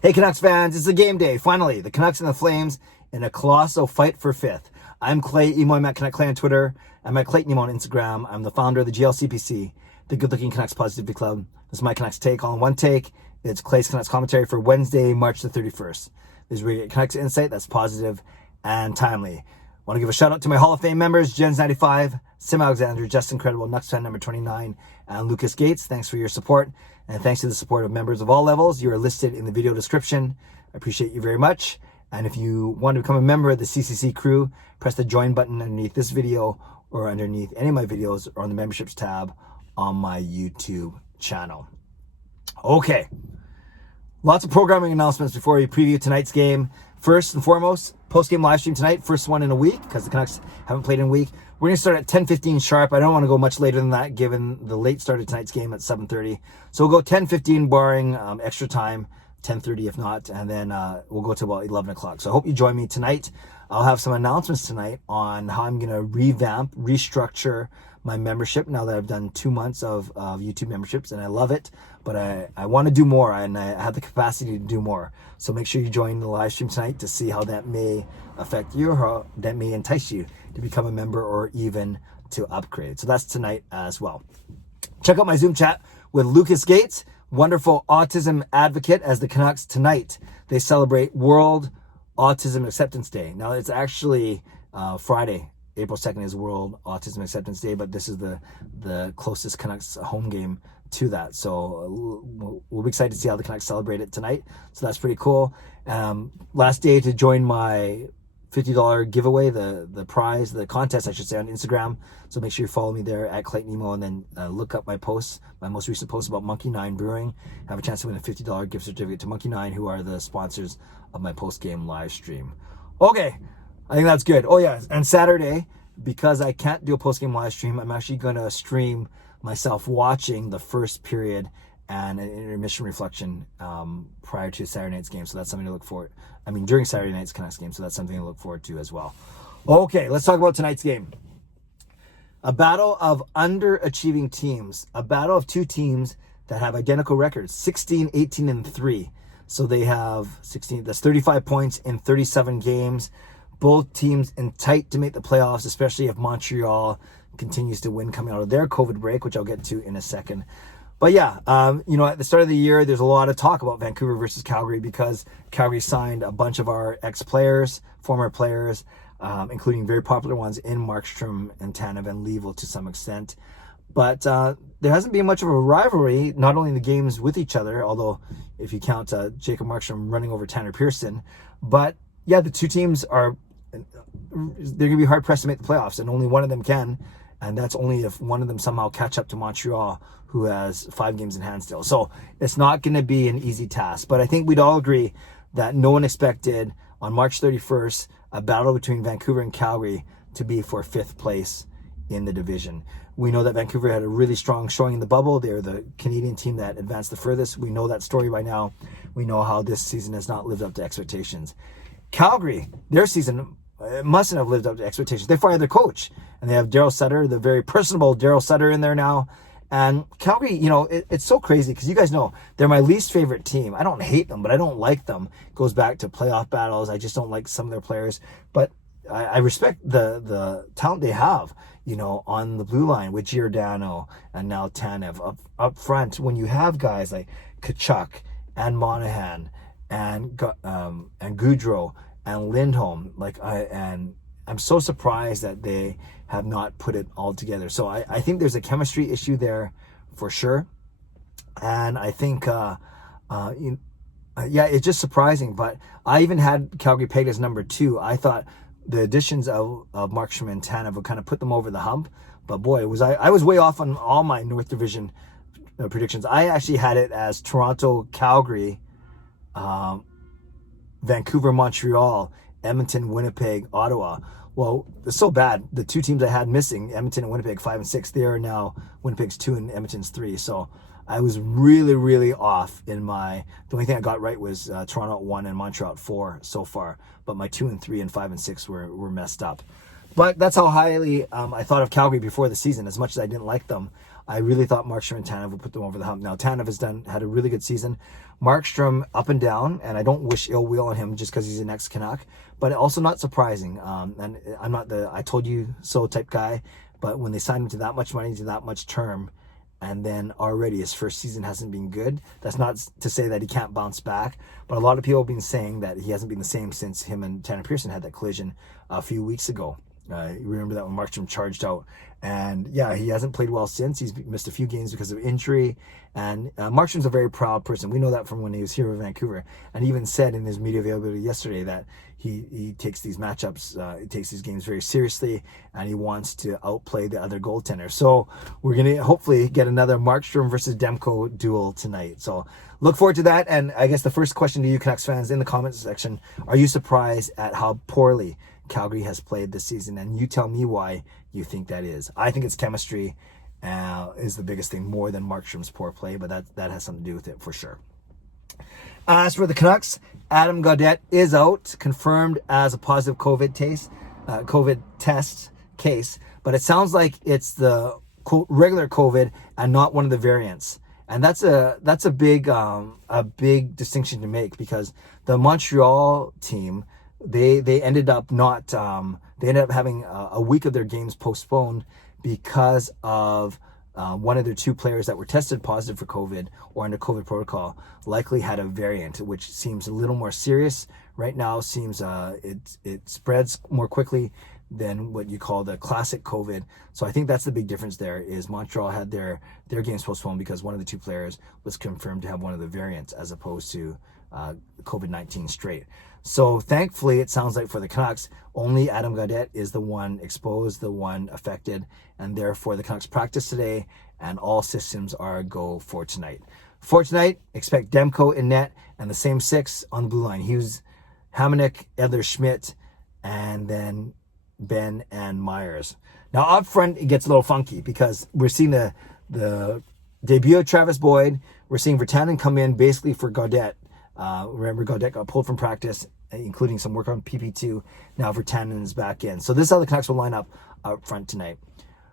Hey Canucks fans, it's a game day. Finally, the Canucks and the Flames in a colossal fight for fifth. I'm Clay Emo. I'm at Canuck Clay on Twitter. I'm at Clayton Emo on Instagram. I'm the founder of the GLCPC, the Good Looking Canucks Positivity Club. This is my Canucks take, all in one take. It's Clay's Canucks commentary for Wednesday, March the 31st. This is where you get Canucks insight that's positive and timely. Want to give a shout out to my Hall of Fame members, Jens95, simalexander, Just Incredible, nucksfan number 29, and Lucas Gates. Thanks for your support. And thanks to the support of members of all levels. You are listed in the video description. I appreciate you very much. And if you want to become a member of the CCC Crew, press the join button underneath this video or underneath any of my videos or on the memberships tab on my YouTube channel. Okay. Lots of programming announcements before we preview tonight's game. First and foremost, post-game live stream tonight. First one in a week because the Canucks haven't played in a week. We're going to start at 10:15 sharp. I don't want to go much later than that given the late start of tonight's game at 7:30. So we'll go 10:15 barring extra time, 10:30 if not, and then we'll go to about 11 o'clock. So I hope you join me tonight. I'll have some announcements tonight on how I'm going to revamp, restructure my membership now that I've done 2 months of YouTube memberships, and I love it, but I want to do more, and I have the capacity to do more. So make sure you join the live stream tonight to see how that may affect you or how that may entice you to become a member or even to upgrade. So that's tonight as well. Check out my Zoom chat with Lucas Gates, wonderful autism advocate, as the Canucks tonight, they celebrate World Autism Acceptance Day. Now it's actually Friday. April 2nd is World Autism Acceptance Day, but this is the closest Canucks home game to that. So we'll be excited to see how the Canucks celebrate it tonight. So that's pretty cool. Last day to join my $50 giveaway, the prize, the contest, I should say, on Instagram. So make sure you follow me there at Clayton Emo, and then look up my posts, my most recent post about Monkey 9 Brewing. Have a chance to win a $50 gift certificate to Monkey 9, who are the sponsors of my post-game live stream. Okay. I think that's good. Oh yeah, and Saturday, because I can't do a post-game live stream, I'm actually going to stream myself watching the first period and an intermission reflection prior to Saturday night's game. So that's something to look forward. I mean, during Saturday night's Canucks game. So that's something to look forward to as well. Okay, let's talk about tonight's game. A battle of underachieving teams. A battle of two teams that have identical records, 16, 18, and 3. So they have 16. That's 35 points in 37 games. Both teams in tight to make the playoffs, especially if Montreal continues to win coming out of their COVID break, which I'll get to in a second. But yeah, at the start of the year, there's a lot of talk about Vancouver versus Calgary because Calgary signed a bunch of our ex-players, former players, including very popular ones in Markstrom and Tanev and Level to some extent. But there hasn't been much of a rivalry, not only in the games with each other, although if you count Jacob Markstrom running over Tanner Pearson, but yeah, the two teams they're going to be hard-pressed to make the playoffs, and only one of them can, and that's only if one of them somehow catch up to Montreal, who has 5 games in hand still. So it's not going to be an easy task, but I think we'd all agree that no one expected on March 31st a battle between Vancouver and Calgary to be for 5th place in the division. We know that Vancouver had a really strong showing in the bubble. They're the Canadian team that advanced the furthest. We know that story by now. We know how this season has not lived up to expectations. Calgary, their season mustn't have lived up to expectations. They fired their coach, and they have Daryl Sutter, the very personable Daryl Sutter, in there now. And Calgary, it's so crazy because you guys know they're my least favorite team. I don't hate them, but I don't like them. It goes back to playoff battles. I just don't like some of their players, but I respect the talent they have, on the blue line with Giordano and now Tanev up front. When you have guys like Tkachuk and Monahan and Goudreau and Lindholm, and I'm so surprised that they have not put it all together. So I think there's a chemistry issue there for sure, and I think it's just surprising. But I even had Calgary pegged as number 2. I thought the additions of Markstrom and Tanev would kind of put them over the hump, but boy, I was way off on all my North Division predictions. I actually had it as Toronto, Calgary, Vancouver, Montreal, Edmonton, Winnipeg, Ottawa. Well, it's so bad. The two teams I had missing, Edmonton and Winnipeg, 5 and 6, they are now Winnipeg's 2 and Edmonton's 3. So I was really, really off in the only thing I got right was Toronto at 1 and Montreal at 4 so far. But my 2 and 3 and 5 and 6 were messed up. But that's how highly I thought of Calgary before the season. As much as I didn't like them, I really thought Markstrom and Tanev would put them over the hump. Now, Tanev has had a really good season. Markstrom up and down, and I don't wish ill will on him just because he's an ex-Canuck, but also not surprising. And I'm not the I told you so type guy, but when they signed him to that much money, to that much term, and then already his first season hasn't been good, that's not to say that he can't bounce back, but a lot of people have been saying that he hasn't been the same since him and Tanner Pearson had that collision a few weeks ago. You remember that when Markstrom charged out, and yeah, he hasn't played well since. He's missed a few games because of injury, and Markstrom's a very proud person. We know that from when he was here in Vancouver, and he even said in his media availability yesterday that he takes these matchups, he takes these games very seriously, and he wants to outplay the other goaltender. So we're going to hopefully get another Markstrom versus Demko duel tonight. So look forward to that. And I guess the first question to you Canucks fans in the comments section, are you surprised at how poorly Calgary has played this season? And you tell me why you think that is. I think it's chemistry is the biggest thing, more than Markstrom's poor play, but that has something to do with it for sure. As for the Canucks, Adam Gaudette is out, confirmed as a positive COVID test case, but it sounds like it's the quote regular COVID and not one of the variants. And that's a big distinction to make, because the Montreal team, they ended up having a week of their games postponed because of one of their two players that were tested positive for COVID or under COVID protocol likely had a variant, which seems a little more serious right now. Seems it spreads more quickly than what you call the classic COVID. So I think that's the big difference there, is Montreal had their games postponed because one of the two players was confirmed to have one of the variants as opposed to COVID-19 straight. So thankfully, it sounds like for the Canucks, only Adam Gaudette is the one exposed, the one affected, and therefore the Canucks practice today, and all systems are a go for tonight. For tonight, expect Demko in net and the same six on the blue line: Hughes, Hamonic, Edler, Schmidt, and then Ben and Myers. Now up front, it gets a little funky because we're seeing the debut of Travis Boyd. We're seeing Virtanen come in basically for Gaudette. Remember, Gaudette got pulled from practice, including some work on PP2. Now Virtanen is back in. So this is how the Canucks will line up front tonight.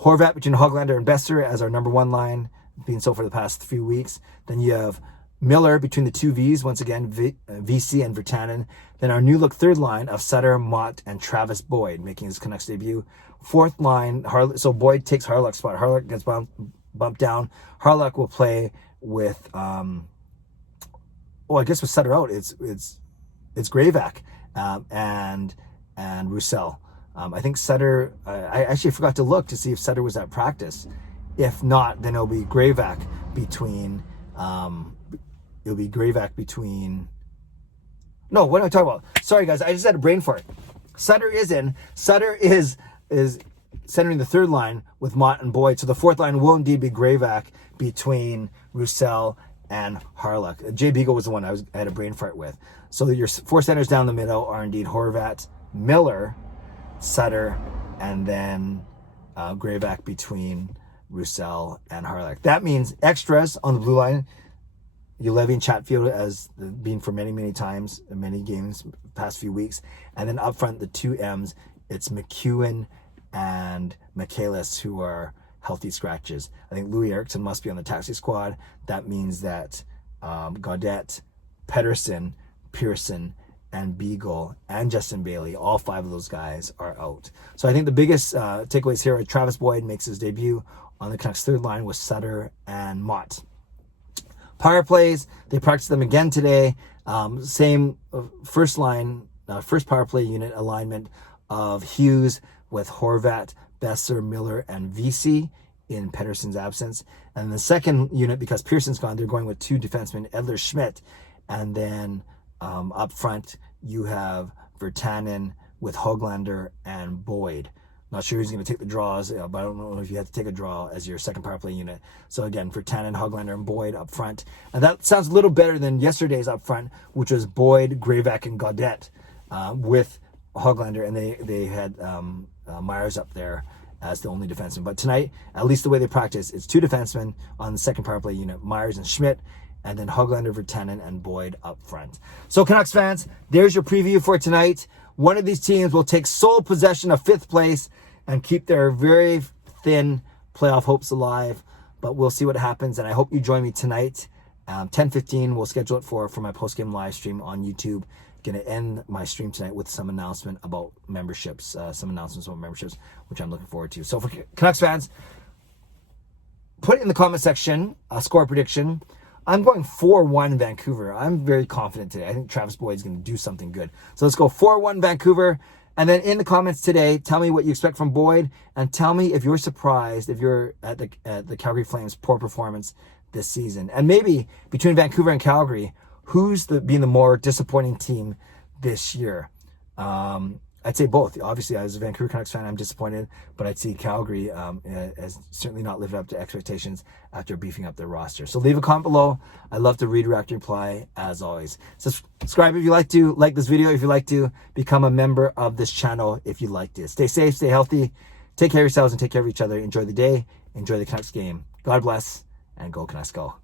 Horvat between Hoglander and Besser as our number one line, being so for the past few weeks. Then you have Miller between the two Vs, once again, VC and Virtanen. Then our new look third line of Sutter, Mott, and Travis Boyd making his Canucks debut. Fourth line, so Boyd takes Harlock's spot. Harlock gets bumped down. Harlock will play with... I guess with Sutter out, it's Gravac and Roussel. I think Sutter. I actually forgot to look to see if Sutter was at practice. If not, then it'll be Gravac between. No, what am I talking about? Sorry, guys, I just had a brain fart. Sutter is in. Sutter is centering the third line with Mott and Boyd. So the fourth line will indeed be Gravac between Roussel and Harlock. Jay Beagle was the one I had a brain fart with. So your four centers down the middle are indeed Horvat, Miller, Sutter, and then Gravac between Roussel and Harlock. That means extras on the blue line. Ulevi and Chatfield as been for many, many times in many games past few weeks. And then up front, the two M's, it's McEwen and Michaelis, who are healthy scratches. I think Louis Eriksson must be on the taxi squad. That means that Gaudette, Pettersson, Pearson, and Beagle, and Justin Bailey, all five of those guys are out. So I think the biggest takeaways here are Travis Boyd makes his debut on the Canucks third line with Sutter and Mott. Power plays, they practiced them again today. Same first line, first power play unit alignment of Hughes with Horvat, Besser, Miller, and VC in Pettersson's absence. And the second unit, because Pearson's gone, they're going with two defensemen, Edler, Schmidt. And then up front, you have Virtanen with Hoglander and Boyd. Not sure who's going to take the draws, but I don't know if you have to take a draw as your second power play unit. So again, Virtanen, Hoglander, and Boyd up front. And that sounds a little better than yesterday's up front, which was Boyd, Gravac, and Gaudette with Hoglander. And they had Myers up there as the only defenseman. But tonight, at least the way they practice, it's two defensemen on the second power play unit, Myers and Schmidt, and then Hoglander, Virtanen, and Boyd up front. So Canucks fans, there's your preview for tonight. One of these teams will take sole possession of fifth place and keep their very thin playoff hopes alive. but we'll see what happens. And I hope you join me tonight. 10:15, we'll schedule it for my post-game live stream on YouTube. Going to end my stream tonight with some announcements about memberships, which I'm looking forward to. So for Canucks fans, put it in the comment section, a score prediction. I'm going 4-1 Vancouver. I'm very confident today. I think Travis Boyd's going to do something good. So let's go 4-1 Vancouver. And then in the comments today, tell me what you expect from Boyd, and tell me if you're surprised if you're at the Calgary Flames' poor performance this season. And maybe between Vancouver and Calgary, who's being the more disappointing team this year? I'd say both. Obviously, as a Vancouver Canucks fan, I'm disappointed, but I'd see Calgary has certainly not lived up to expectations after beefing up their roster. So leave a comment below. I love to read, react, and reply as always. Subscribe if you like to, like this video if you like to, become a member of this channel if you like to. Stay safe, stay healthy, take care of yourselves and take care of each other. Enjoy the day, enjoy the Canucks game. God bless, and go Canucks go.